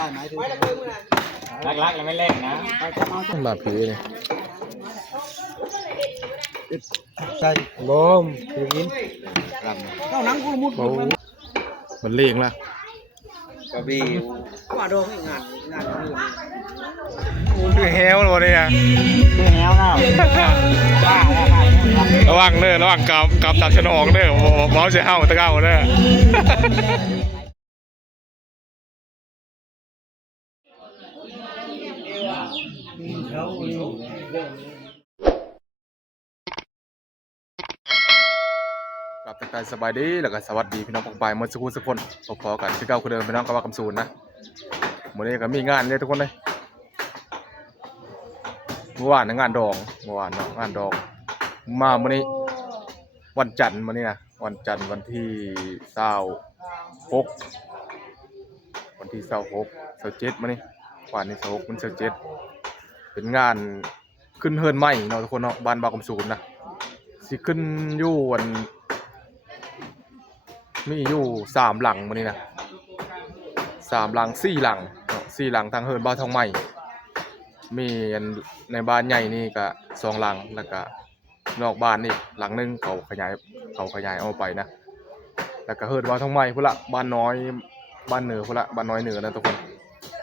ลักๆแล้วไม่เล่นนะบาดผีเลยใช่บอมผีกินเอาหนังกูมุดมันเลี้ยงละกระบี่ว่าโดนงานคือแฮวเลยเนี่ยแหวเนาะระวังเด้อระวังกับตัดฉนองเด้อเมาส์จะเห่าตะเก้าเด้อกับทักทายสบายดีแล้วก็สวัสดีพี่น้องปองปายเมื่อสักครู่สักคนพอๆกันที่เก้าคนเดิมพี่น้องก็ว่าคำสูนนะวันนี้ก็มีงานเลยทุกคนเลยเมื่อวานงานดองเมื่อวานงานดองมาวันนี้วันจันทร์วันนี้นะวันจันทร์วันที่26วันที่27มานี่วันนี้26มัน27เป็นงานขึ้นเฮิร์นใหม่เนาะทุกคนเนาะบ้านบางคำสูนนะสิขึ้นอยู่วันมีอยู่3หลังมานี่นะ3หลัง4หลัง4หลังทางเฮิร์นบ้านทองใหม่มีในบ้านใหญ่นี่ก็2หลังแล้วก็นอกบ้านนี่หลังนึงเขาขยายเอาไปนะแล้วก็เฮิร์นบ้านทองใหม่พุ่นละบ้านน้อยบ้านเหนือพุ่นละบ้านน้อยเหนือนะทุกคน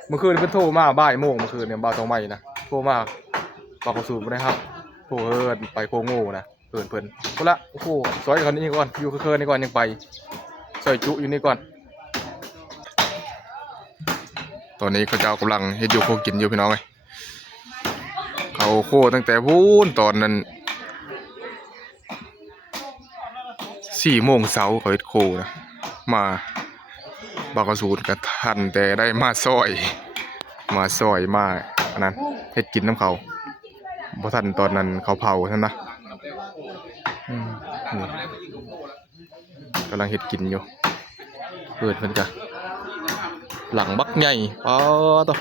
เมื่อคืนเพิ่นโทรมาบ่ายโมงเมื่อคืนเนี่ยบ้านทองใหม่นะโทรมาบอกเขาสูบนะครับโทรเฮิร์นไปโคโง่นะเพิ่นพุ่นละโอ้โหซอยกันนี่ก่อนอยู่เคยนี่ก่อนยังไปซอยจุอยู่นี่ก่อนตอนนี้เขาเจ้ากำลังเฮ็ดอยู่โคกินอยู่พี่น้องเอ้ยเขาโคตั้งแต่พูนตอนนั้น4 โมงเช้าเขาเฮ็ดโคนะมาบากระสูนกับทันแต่ได้มาซอยมาอันนั้นเฮ็ดกินน้ำเขาบ่ทันตอนนั้นเขาเผาท่านนะนี่กำลังเฮ็ดกินอยู่เปิดเพิ่นจ้ะหลังบักใหญ่ป๊อต่อ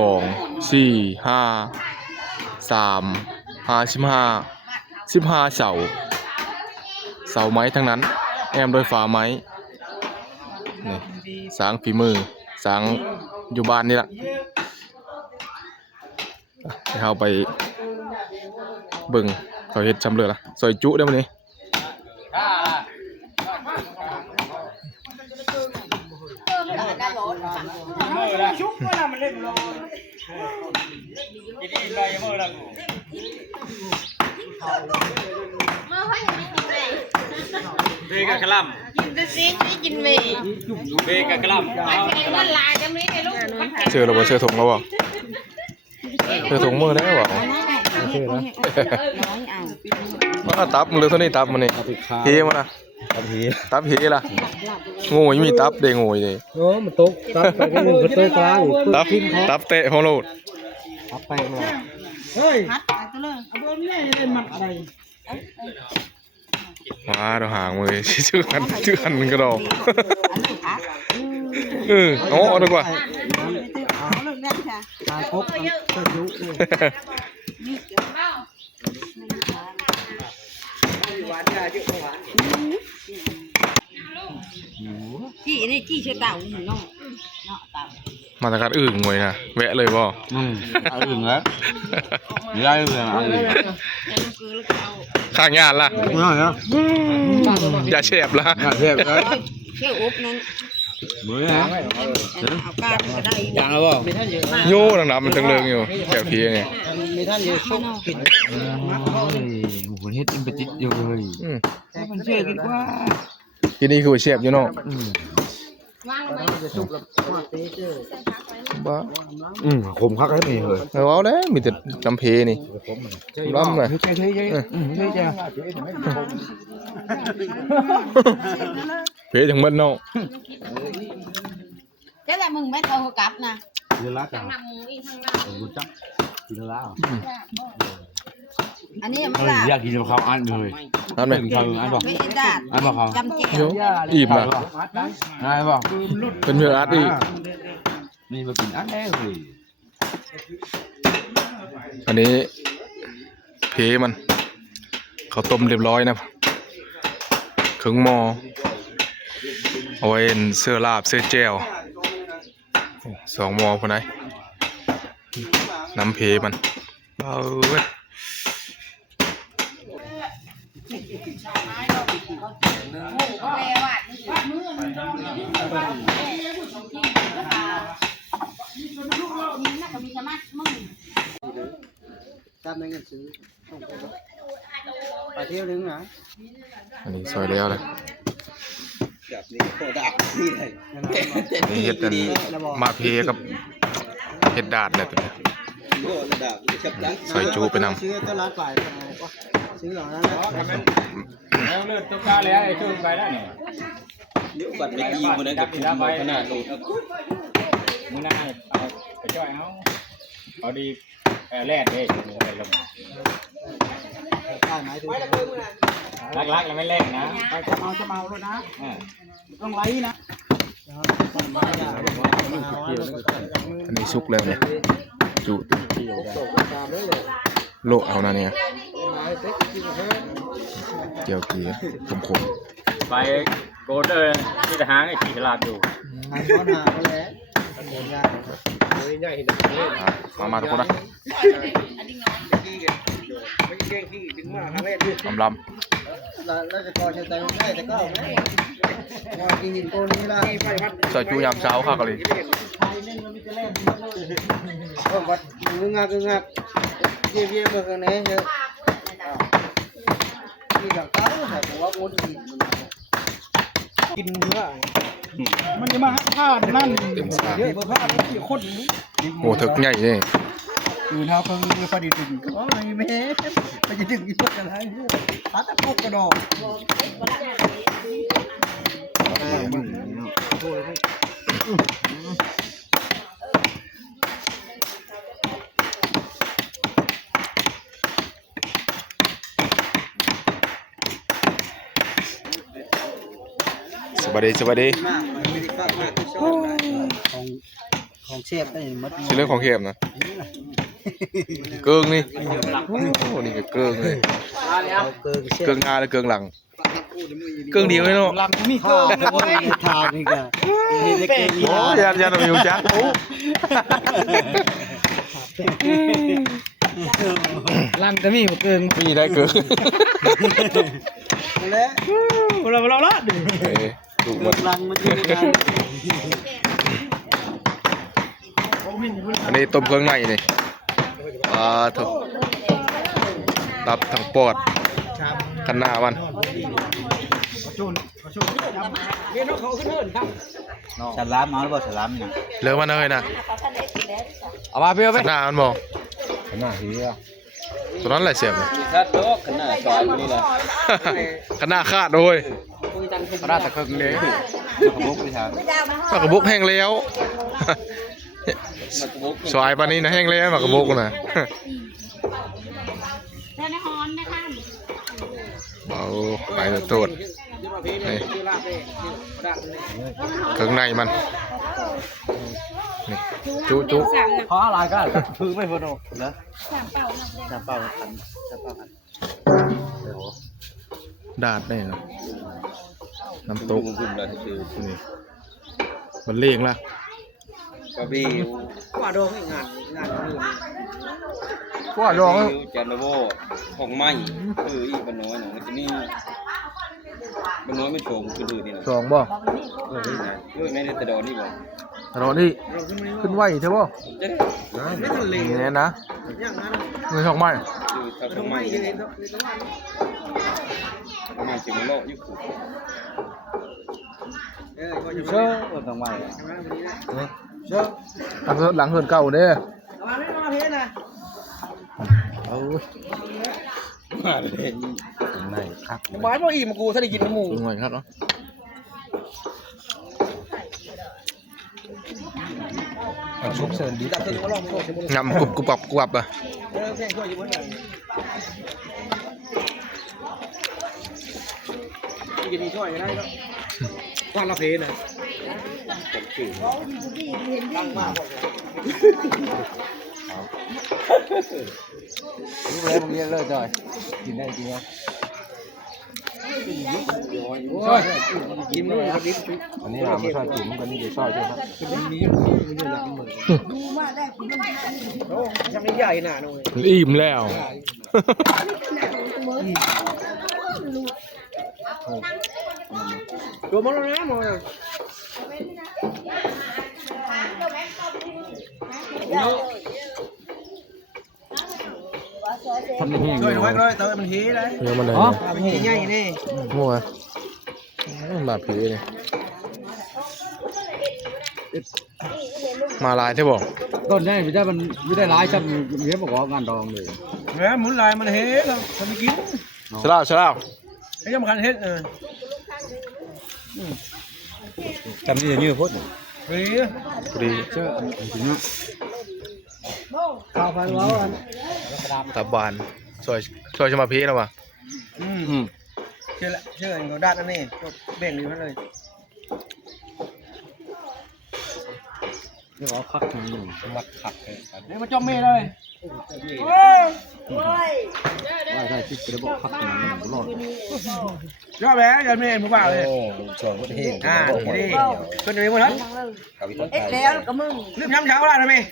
2 4 5 3 15 เสาไม้ทั้งนั้นแอมโดยฝาไม้นี่สางฝีมือสางอยู่บ้านนี่ละให้เราไปเบิ่งเขาเฮ็ดชำเลือละซอยจุได้มั้ยนี่เบกะกะลำกินแต่ซีนี่กินเมย์เบกะกะลำมันลายจะไม่ได้ลูกเชื่อเราบ่เชื่อถุงเราบ่เชื่อถุงมือได้บ่เชื่อนะมาตับมือเท่านี้ตับมันนี่เฮมันนะตับเฮล่ะโง่ยังมีตับเด้งโง่เลยโอ้มันตกตับไปก็นึงก็เตยกลางตับเตะของเราตับไปมาเฮ้ยฮัดก็เลยเอาบ่แม่ได้มัดอะไรมาเราห่างมือชื่อกันก็ดอกโอ้ดีกว่าตายครบก็ยุจี้จี้เชื่อเต่าหนูน้องเต่ามาตรการอึ่งไว้นะแวะเลยบ่อึ่งแล้วไม่ได้เลยข้างงานล่ะอย่าเฉียบละเทียบเลยเชื่ออุ๊บนั้นมือนะเอาการก็ได้ยังแล้วบ่โย่ดังๆมันจังเริงอยู่แถวพีนี่มีท่านอยู่ชุกกินโหเฮ็ดอิมเปติอยู่เลยมันเชื่อกินว่าทีนี้คือเฉียบอยู่เนาะบ้าผมคักให้มีเลยเอาแล้วมีแต่จำเพนี่ล้ำเลยเพถึงมันเนาะเจ้าละมึงไม่เอากลับนะกินละจ้ะรู้จักกินละอันนี้มันละอยากกินข้าวอันเลยอันไหนอันบอกไม่ได้อันบอกเขาจำเจียวอิ่มอ่ะอันบอกเป็นเนื้ออัดอีกนี่มากินอันแน่เลยอันนี้เพมันเขาต้มเรียบร้อยนะครึ่งหม้อเอาไว้เสื้อลาบเสื้อแจ่ว 2 หม้อพุ่นไหนน้ำเพมันเบาเว้ยอันนี้ซอยแล้วเลยนี่เฮ็ดอันมะเพกับเฮ็ดดาดเลยตัวนี้ซอยจูไปนำ แล้วเลือดตุ๊กตาแล้วไอ้เครื่องไปแล้วเนี่ยเดี๋ยวบัตรไม่ยิงมันได้กับขนาดลูกมึงน่าเอาไปช่วยเอาดีแร่เด้ไปลงลักแล้วไม่แรงนะจะเมาแล้วนะต้องไล่นะ อันนี้สุกแล้วเนี่ยจุโลเอานะเนี่ยเกี่ยวกีคม ไปโกดเดินที่จะหางไอ้ขี่กระลาดอยู่ ๆมาทุกคนนะลำใส่จูยามเช้าค่ะกันเลยกินเยอะมันจะมาผ้านั่นเยอะผ้าที่คน โอ้ถึกใหญ่เลย ตื่นเท้าเพิ่งพอดีตื่นก็ไม่แม่ไปจะดึงอีกอะไรพัดตะกุกกระดอกสวัสดีของเชฟได้หมด ชื่อเรื่องของเข็มนะเกิงนี่โอ้นี่ก็เกิงเลยเกิงหน้าและเกิงหลังเกิงเดียวเลยเนาะ หลังมีข้าวทางนี่ก็ โอ้ยยันเราอยู่จ้ะโอ้ หลังจะมีเกิน มีได้เกิง แล้วเราละดู ถูกหมด หลังมันจะมีการ อันนี้ต้มเครื่องในนี่ถูกตับทั้งปอดกันหน้ามัน ฉลามเอาหรือเปล่าฉลามเนี่ย เลิกมันเลยนะ เอามาเพื่อไป กันหน้ามันบอก หน้าเฮีย ตัวนั้นแหละเสียบ ถ้าโต๊ะขนาดซอยนี่แหละ กันหน้าขาดเลย พระราชเครื่องเลยขบุกไปทาง มากระบุกแห้งแล้วสวายปานนี้นะแห้งแล้วมากระบุกนะเบาไปโทษนี่เครื่องในมันนี่จุ เพราะอะไรกันคือไม่พอโนเหรอสามเป่าดาดได้เนาะน้ำตก กลุ่มเลยคือ นี่มันเลี้ยงละ กระบี่ ว่าโดนงาน ว่าดอง จันทโวของไม้คืออีกบ้านน้อยหนูที่นี่บ้านน้อยไม่โฉมคือดูนี่นะ สองบ่ ไม่ได้แต่ดอนี่บ่ รอนี่ขึ้นไหวเท่าบ่ จะได้ นี่แน่นะเงินสองไม้ คือทำของไม้ของไม้จึงมาโลยุค เชื่อว่าต้องไปเชื่อ หลังเหินเก่าเด้อ เอา มาเลย ไม่ครับบ้านว่าอีมกูถ้าได้กินหมู หน่อยครับเนาะชุบเสิร์นดีงำกรุบอ่ะความละเพนะรู้เลยมึงเรียกเลยจอยกินได้จริงไหม กินมันดิบอันนี้เราไม่ใช่จุ่มกันนี่จะซอยใช่ไหมทำได้ใหญ่หนาหน่อย อิ่มแล้ว ตัวมันแล้วนะมันทำในแห้งด้วยด้วยตัวมันทีเลย เนื้อมันเลย มันทีใหญ่นี่ มั่วบาดผีเลยมาลายที่บอก ต้นใหญ่ไม่ได้มันไม่ได้ร้ายจำเรียบบอกว่างานดองเลยแหมหมุนลายมันเฮ็ดเราทำไม่กิน ฉลาดฉลาด ไอ้ยังมันเฮ็ดทำนี่อย่างนี้พูดเฮ้ย ดี เชื่อจริงนะข้าวพันล้ออัน ตับบานซอยชมาพีแล้ววะ เชื่ออันก็ด้านนั่นนี่เบ่งดีมากเลยนี่ว่าคักหนึ่งมัดคักเลยนี่มาจอมเมย์เลยว่าใช่ที่กระบอกคักหนึ่งรอดยอดแล้วยอดเมย์มึงบ้าเลยสองประเทศที่นี่คนนี้หมดแล้ว เอ็ดแล้วก็มึง ลืมย้ำเช้าแล้วนะเมย์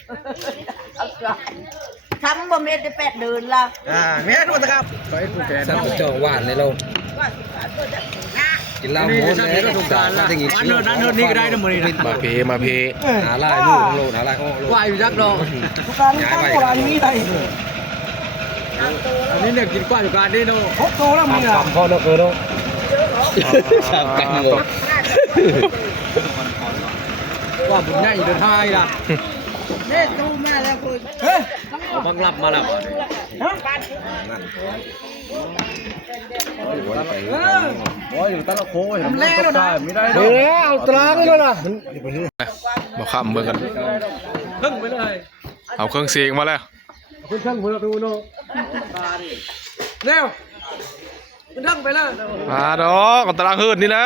ทำบ่เม็ดจะ8 เดือนละ เมย์ดูนะครับไปผู้แก่สั่งจ่อหวานเลยเรากินเหล้าหมดเลยก็ถูกการละอันเดินนี่ก็ได้นะมือนี่ มาเพ หาลายลูกโลหาลายว่าอยู่จักรอทุกการตั้งโบราณนี้ไงอันนี้เนี่ยกินกว่าอยู่การนี่โน่พกโตแล้วมึงอ่ะพอแล้วเกินแล้วชอบกันหมดว่าบุญใหญ่เดินทางล่ะ เม็ดตู้มาแล้วคุณ เฮ้ยบังลับมาแล้วโอ้ยอยู่ตะละโค้ยทำเล่นได้ไม่ได้เอาตรางเลยนะ มาข้ามเมืองกัน เพิ่งไปเลย เอาเครื่องเสียงมาแล้ว คุณช่างมือดูโน่เร็วคุณช่างไปเลย มาดอกตารางหืดนี่แหละ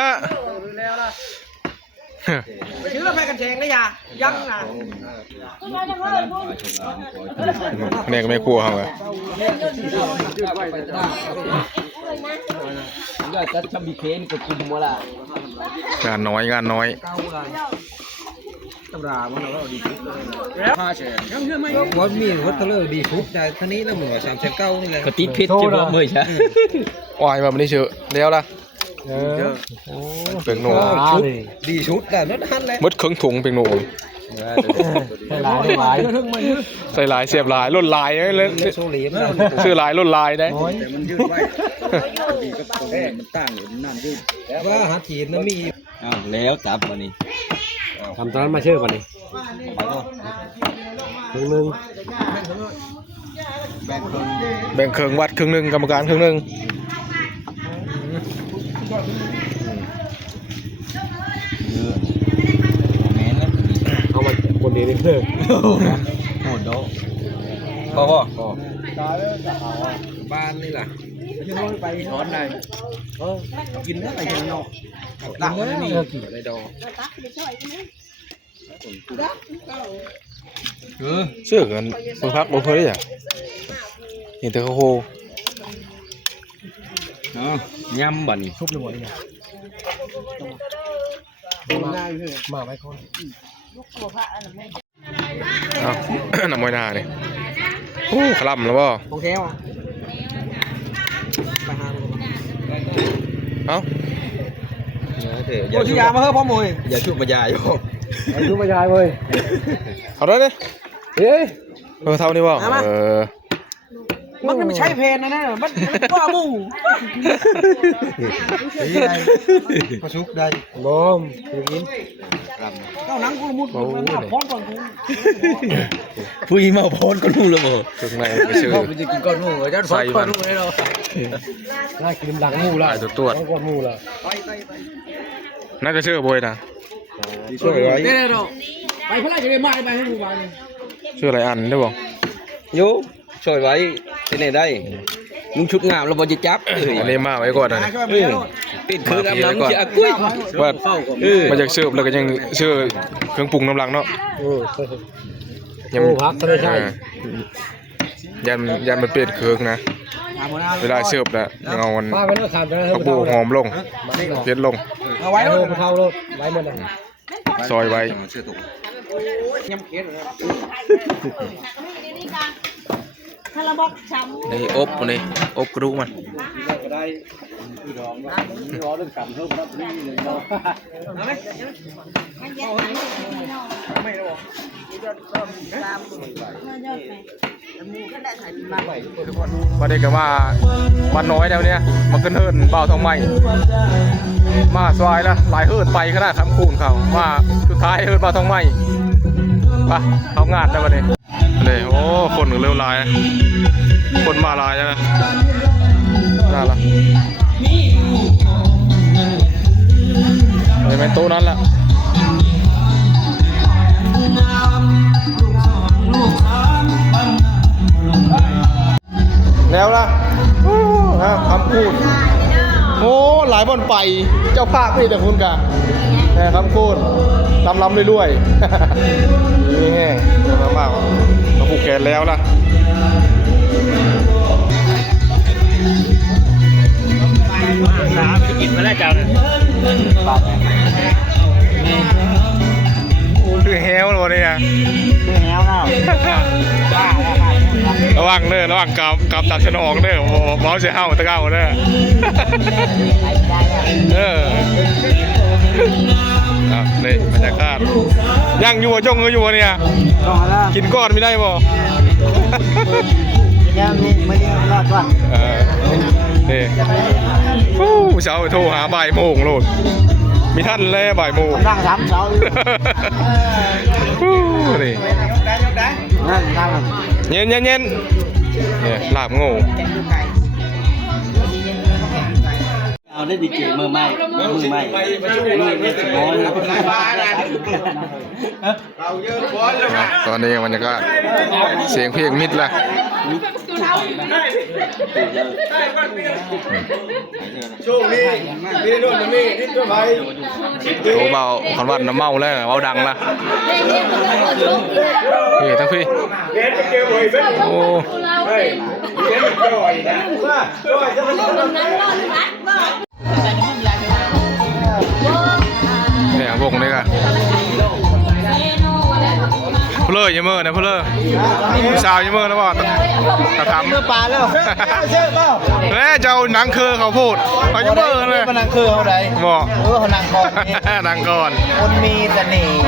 ไปซื้อแพกันแชงได้ยายังอ่ะ แม่ก็ไม่กลัวเขาไง ก็จะทำบีเคนกับคุมวะล่ะ งานน้อยตำรามันเราดีฟุตเลยผ้าเฉยว่ามีวัตถุเลยดีฟุตแต่ท่านี้แล้วเหมือนว่า3,900นี่เลยก็ติดพิษจะบอกเมื่อใช่ วายมาไม่ได้เชื่อเลี้ยวละเป็นหนู ดีชุดแต่นั่นหันเลย มดเครื่องถุงเป็นหนูใส่ลายเสียบลายล่นลายเลยชื่อลายล่นลายได้ แต่มันยืดไว้ดีก็ตรงนี้มันตั้งอยู่นั่นยืดว่าหาจีนมันมีแล้วจับวันนี้ทำตอนนั้นมาเชื่อวันนี้ครึ่งนึง แบ่งเครื่องวัดครึ่งหนึ่งกรรมการครึ่งหนึ่งเอามาคนนี้นี่เพิ่มโหดโดพอบ้านนี่แหละไปถอนได้กินอะไรกันเนาะตักไว้นี่อะไรดอ เชื่อกันคนพักบ่เคยอ่ะเห็นแต่เขาโฮ ยำบันชุบเลยหมดเลยมาไว้คน เอาน้ำมวยนาเนี่ยโอ้ขลับแล้วบ่ โอเคว่ะไปหา เอ้า อย่าชุบยามาเฮ้ยพ่อมวยอย่าชุบมายาโยอย่าชุบมายาเว้ย เอาได้เลยเฮ้ยเท่านี้บ่มันไม่ใช่เพลนนะมันว่ามูก็ชุบได้บอมกินเจ้านังกูมุดมันมาพร้อมก่อนกูผู้หญิงมาพร้อมก็รู้แล้วบ่ ถึงไหนไปซื้อ มันจะกินก้อนมูเจ้าใส่ก้อนมูให้เราได้กินหลังมูละ ไอ้ตัวก้อนมูละน่าจะเชื่อบ่อยนะ ช่วยไว้เนี่ยเราไปเพื่อจะได้มาไปให้มูบ้าน เชื่ออะไรอันได้บ่ โยช่วยไว้ที่ไหนได้ลุงชุดงามเราบอจะจับ อันนี้มาไว้ก่อนนะ ปิดคือน้ำน้ำจะกุ้ย ว่ามาจากเชื่อแล้วก็ยังเชื่อเครื่องปรุงน้ำหลังเนาะยังพักไม่ใช่ยันมันเปลี่ยนเครื่องนะ เวลาเสิร์ฟแล้วเอามัน ป้าไปเลิกขามไปแล้ว ผักบูหอมลงเผ็ดลง เอาไว้เลยเท้าเลยไว้หมดเลย ซอยไว้ ถ้าเราบอกช้ำ นี่อบมันนี่อบกระดูกมัน มาได้กันว่าบ้านน้อยแล้วเนี่ยมาขึ้นเฮิร์นเบาทองใหม่มาซอยแล้วหลายเฮิร์นไปขนาดทำคูณเขาว่าสุดท้ายเฮิร์นเบาทองใหม่ไปทำงานได้วันนี้เลยโอ้คนเร็วหลายคนมาหลายนะน่าละไม่เป็นโต๊ะนั้นแหละแล้วล่ะคำพูดโอ้หลายบอนไปเจ้าภาพนี่แต่คุณกะคำพูดลำรวยๆนี่แห้งเยอะมากๆเราผูกแขนแล้วล่ะกินมาแล้วจ้าเลย คือแฮวเลยเนี่ย คือแฮวเนาะ ระวังเด้อระวังกับตัดฉนองเด้อเมาจะเห่าตะเก้าเด้อนี่บรรยากาศย่างอยู่จงอยู่เนี่ยกินก้อนไม่ได้บ่ยังไม่รอดว่ะนี่เช้าโทรหาบ่ายโมงโลดมีท่านแล้วบ่ายโมง นั่งซ้ำเสานี่นั่งเย็นเนี่ยลาบโง่เอาได้ดีเจมือใหม่ตอนนี้บรรยากาศเสียงเพลงมิดละช่วงนี้นี่โดนนี่ก็ไปโอ้เบาคอนวันน้ำเมาแล้วเบาดังละนี่ทั้งพี่โอ้เนี่ยวงนี้กันเพลย์ยังเมื่อเนี่ยเพลย์สาวยังเมื่อนะบ่ตะทำ เมื่อปลาแล้วเชื่อเปล่า แล้วเจ้าหนังคือเขาพูดเขายังเมื่อเลย มันนังคือเขาไหน บอก เขานังก่อน หนังก่อน คนมีเสน่ห์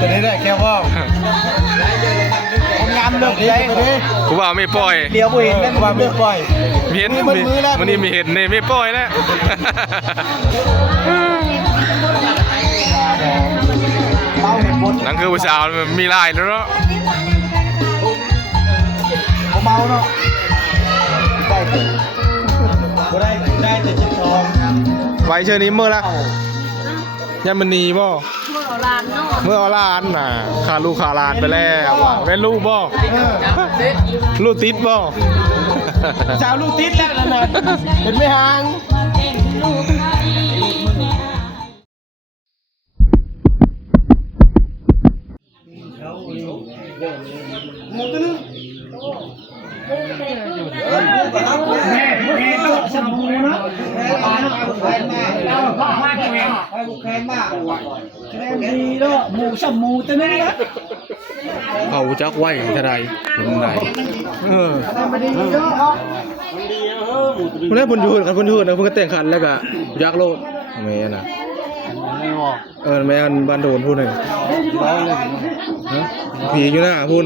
ตัวนี้ได้แค่ว่าผมงามเลิกใจตัวนี้ กูว่าไม่ปล่อย เดี๋ยวกูเห็นนั่นว่าไม่ปล่อย มีเห็นมันนี่มีเห็นนี่ไม่ปล่อยแล้วหนังคือผู้สาวมีลายแล้วเนาะ เมาเนาะได้แต่ได้แต่จิตทอง ไว้เชิญนี้เมื่อละยันมันนีบ่เมื่อเอาล้านน่ะขาลูกขาลานไปแล้วแม่ลูกบ่ลูกติดบ่สาวลูกติดแล้วนะเป็นไม่ห่างหมูตัวนึงเขาจักไหวเท่าไรเป็นไรคนแรกคนยูนกันคนยูนนะเพิ่งแต่งขันแล้วก็ยักโลดแม่น่ะแม่อันบ้านโดนพูดหน่อยผีอยู่หน้าพูด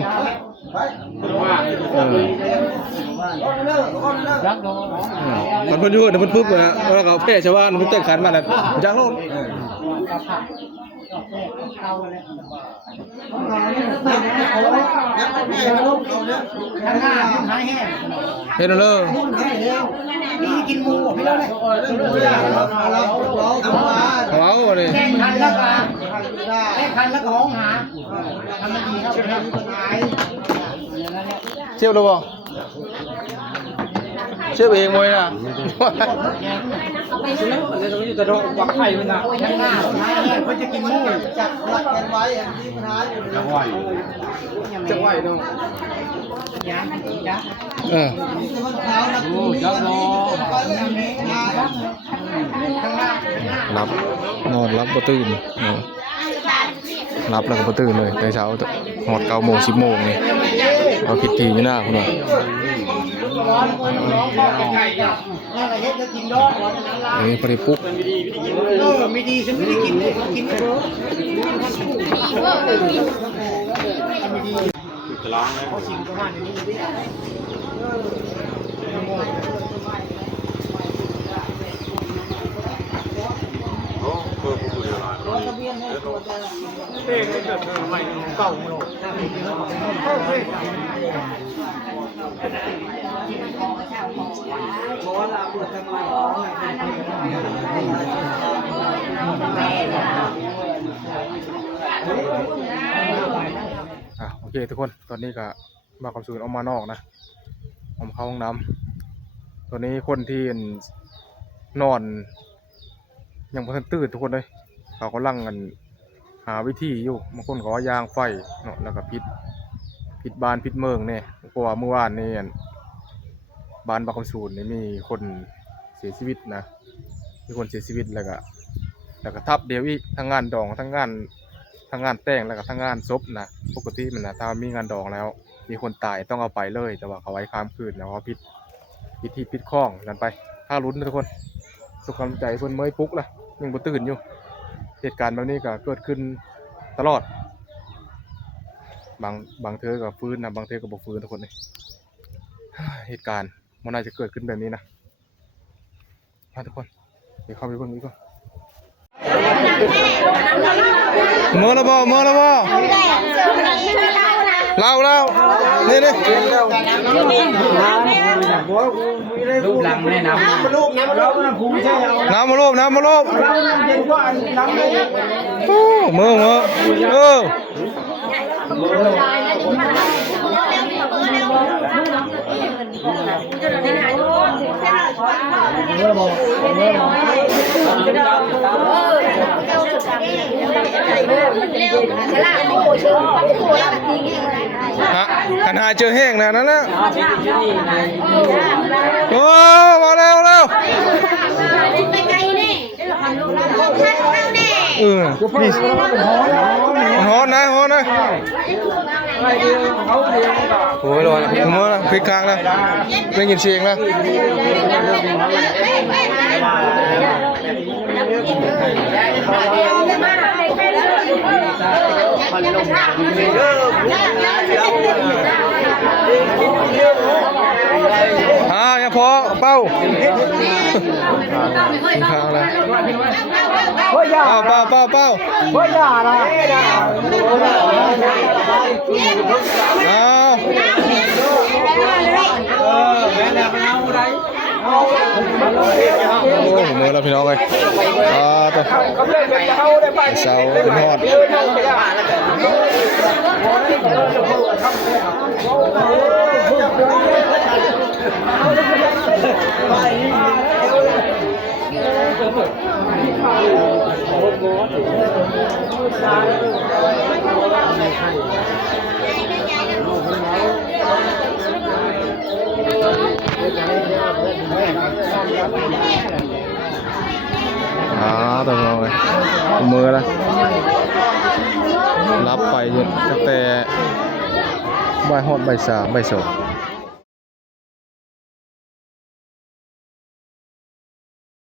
มันพูดแต่มันปุ๊บเลยนะแล้วเขาแพ้ชาวบ้านมันแต่งขันมาแล้วยักโลดเฮ็ดเลยมีกินหมูพี่แล้วเนี่ยว้าวเลยคันแล้วก็ห้องหาทำมันดีครับเชี่ยวหรือเปล่าเชี่ยวเองมั้ยนะจะโดนวักไข่มันนะข้างหน้าเขาจะกินหมูจับรักกันไว้ จะไหวจะไหวเนาะ โอ้ยักษ์เนาะ รับนอนรับบ่ตื่นเนาะรับแล้วก็บ่ตื่นเลยแต่เช้าหอด9 โมง 10 โมงนี่เราคิดทีอยู่หน้าคุณว่าอันนี้พอดีปุ๊บ ไม่ดีฉันไม่ได้กินกินเถอะ จะล้างแล้ว เขาชิมประมาณนี้ดิ โอ้เพิ่มผู้เดียวหลายเต้ไม่เกิดใหม่เก่าโลก โอเคทุกคนตอนนี้ก็มาความสูญออกมานอกนะผมเข้าห้องน้ำตอนนี้คนที่นอนยังบ่ทันตื่นทุกคนเลยเขากำลังกันหาวิธีอยู่บางคนก็ว่ายางไฟเนาะแล้วก็พิดบ้านพิดเมืองเนี่ยเพราะว่าเมื่อวานนี่บ้านบางคำสูญนี่มีคนเสียชีวิตนะมีคนเสียชีวิตแล้วก็ทับเดียวอีกทั้งงานดองทั้งงานแต่งแล้วก็ทั้งงานศพนะปกติมันนะถ้ามีงานดองแล้วมีคนตายต้องเอาไปเลยแต่ว่าเขาไว้ข้ามคืนแล้วเขาพิธีปิดข้องนั่นไปถ้าลุ้นนะทุกคนสุขกำลังใจเพิ่นเมื่อยปุ๊กละยังบ่ตื่นอยู่เหตุการณ์แบบนี้ก็เกิดขึ้นตลอดบางเธอก็ฟื้นนะบางเธอก็บ่ฟื้นทุกคนเลยเหตุการณ์มันน่าจะเกิดขึ้นแบบนี้นะทุกคนเดี๋ยวเข้าไปเบิ่งอีกก่อนเมื่อแล้วบ่เล่านี่รูปหลังไม่ได้น้ำน้ำมาลบเมื่อขันหาเจอแห้งแล้วนั่นแหละโอ้มาเร็วนี่ฮ้อนนะโอ้ยร้อนพี่มือนะพลิกคางนะไม่ยินเสียงนะยังพอเป้าข้างเลยเป้าเมื่อเราพี่น้องเลยตัวเสาเป็นหอดตัวน้องเลยมือละรับไปตั้งแต่บ่ายฮอดบ่าย 3 บ่าย 2